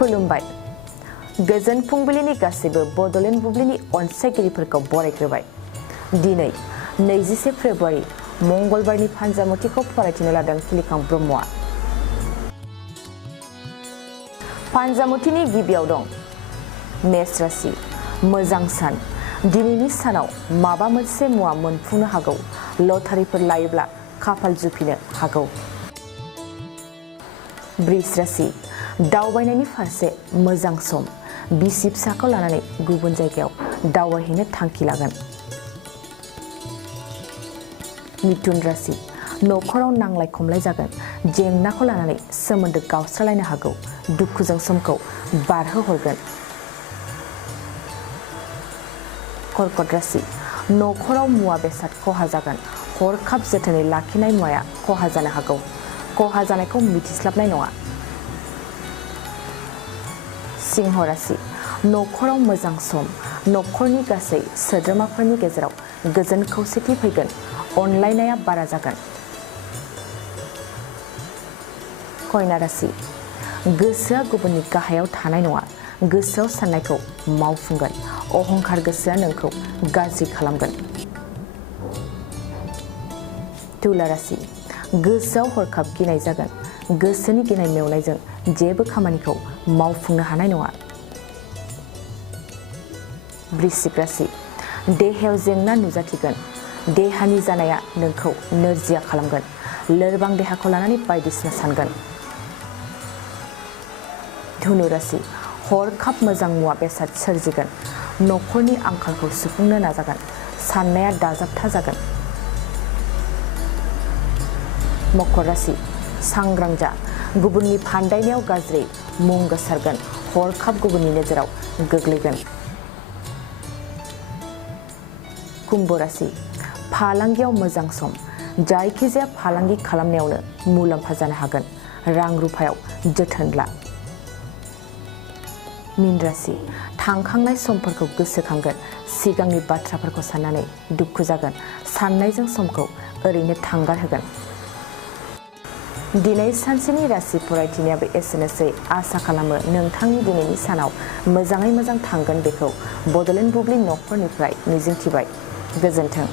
खुलुमबाय गोजोन फुंबिलिनि गासैबो बड'लेण्ड बुब्लिनि अनसायगिरिफोरखौ बरायग्रोबाय दिनै 21 फेब्रुवारि मंगलबारनि फानजामुथिखौ फरायथिनो लादों खिलिखां ब्रह्मआ फानजामुथिनि गिबियाव दं मेष राशि मोजां सान दिनैनि सानाव माबा मोनसे मुवा मोनफुंनो हागौ लटारिफोर लायोब्ला खाफाल जुफिनो हागौ वृष राशि दावबायनायनि फारसे मोजां सम बिसि फिसाखौ लानानै गुबुन जायगायाव दावबायहैनो थांखि लागोन मिथुन राशि नखराव नांलाय खमलाय जागोन जेंनाखौ लानानै सोमोन्दो गावस्रालायनो हागौ दुखुजों समखौ बारहोहरगोन कर्कट राशि नखराव मुवा बेसाद खहा जागोन हरखाब जोथोनै लाखिनाय मुवाया खहा जानो हागौ खहा जानायखौ मिथिस्लाबनाय नङा सिंह राशि नखराव मोजां सम नखरनि गासै सोद्रोमाफोरनि गेजेराव गोजोन खौसेथि फैगोन अनलायनाया बारा जागोन कन्या राशि गोसोआ गुबुननि गाहायाव थानाय नङा गोसोआव साननायखौ मावफुंगोन अहंकार गोसोआ नोंखौ गाज्रि खालामगोन तुला राशि गोसोआव हरखाब गिनाय जागोन गोसोनि गिनाय मेवनायजों जेबो खामानिखौ मावफुंनो हानाय नङा वृश्चिक राशि देहायाव जेंना नुजाथिगोन देहानि जानाया नोंखौ नोरजिया खालामगोन लोरबां देहाखौ लानानै बायदिसिना सानगोन धनु राशि हरखाब मोजां मुवा बेसाद सोरजिगोन नखरनि आंखालखौ सुफुंनो नाजागोन साननाया दाजाबथा जागोन मकर राशि सांग्रां जा गुबुननि फान्दायनायाव गाज्रि मुं गोसारगोन हरखाब गुबुननि नोजोराव गोग्लैगोन कुम्भ राशि फालांगियाव मोजां सम जायखिजाया फालांगि खालामनायावनो मुलाम्फा जानो हागोन रां रुफायाव जोथोन ला मीन राशि थांखांनाय समफोरखौ गोसोखांगोन सिगांनि बाथ्राफोरखौ साननानै दुखु जागोन साननायजों समखौ ओरैनो थांगार होगोन दिनै सानसेनि राशि फरायथिनायाबो एसेनोसै आसा खालामो नोंथांनि दिनैनि सानाव मोजाङै मोजां थांगोन बेखौ बड'लेण्ड बुब्लि नखरनिफ्राय मिजिंथिबाय गोजोन्थों